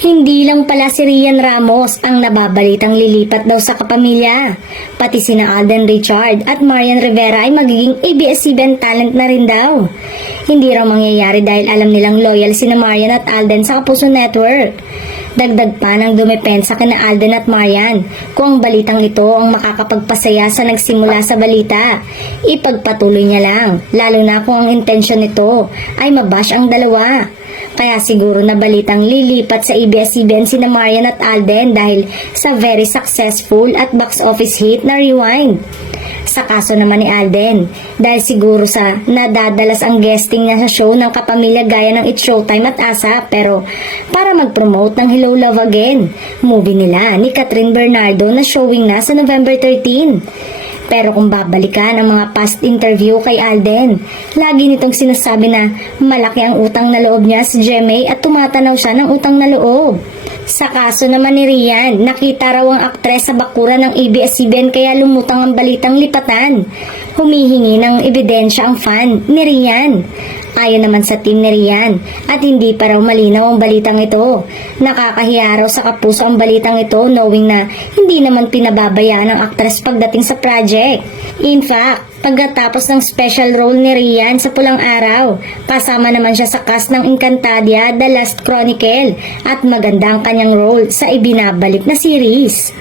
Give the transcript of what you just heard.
Hindi lang pala si Rian Ramos ang nababalitang lilipat daw sa kapamilya. Pati sina Alden Richard at Marian Rivera ay magiging ABS-CBN talent na rin daw. Hindi raw mangyayari dahil alam nilang loyal sina Marian at Alden sa Kapuso Network. Dagdag pa ng dumepensa kina Alden at Marian kung ang balitang ito ang makakapagpasaya sa nagsimula sa balita. Ipagpatuloy niya lang, lalo na kung ang intensyon nito ay mabash ang dalawa. Kaya siguro na balitang lilipat sa ABS-CBN sina Marian at Alden dahil sa very successful at box office hit na Rewind. Sa kaso naman ni Alden, dahil siguro sa nadadalas ang guesting niya sa show ng kapamilya gaya ng It's Showtime at ASAP, pero para mag-promote ng Hello Love Again, movie nila ni Catherine Bernardo na showing na sa November 13. Pero kung babalikan ang mga past interview kay Alden, lagi nitong sinasabi na malaki ang utang na loob niya sa GMA at tumatanaw siya ng utang na loob. Sa kaso naman ni Rian, nakita raw ang aktres sa bakuran ng ABS-CBN kaya lumutang ang balitang lipatan. Humihingi ng ebidensya ang fan ni Rian. Ayon naman sa team ni Rian at hindi pa raw malinaw ang balitang ito. Nakakahiya raw sa Kapuso ang balitang ito knowing na hindi naman pinababayaan ng aktres pagdating sa project. In fact, pagkatapos ng special role ni Rian sa Pulang Araw, kasama naman siya sa cast ng Encantadia The Last Chronicle at maganda ang kanyang role sa ibinabalik na series.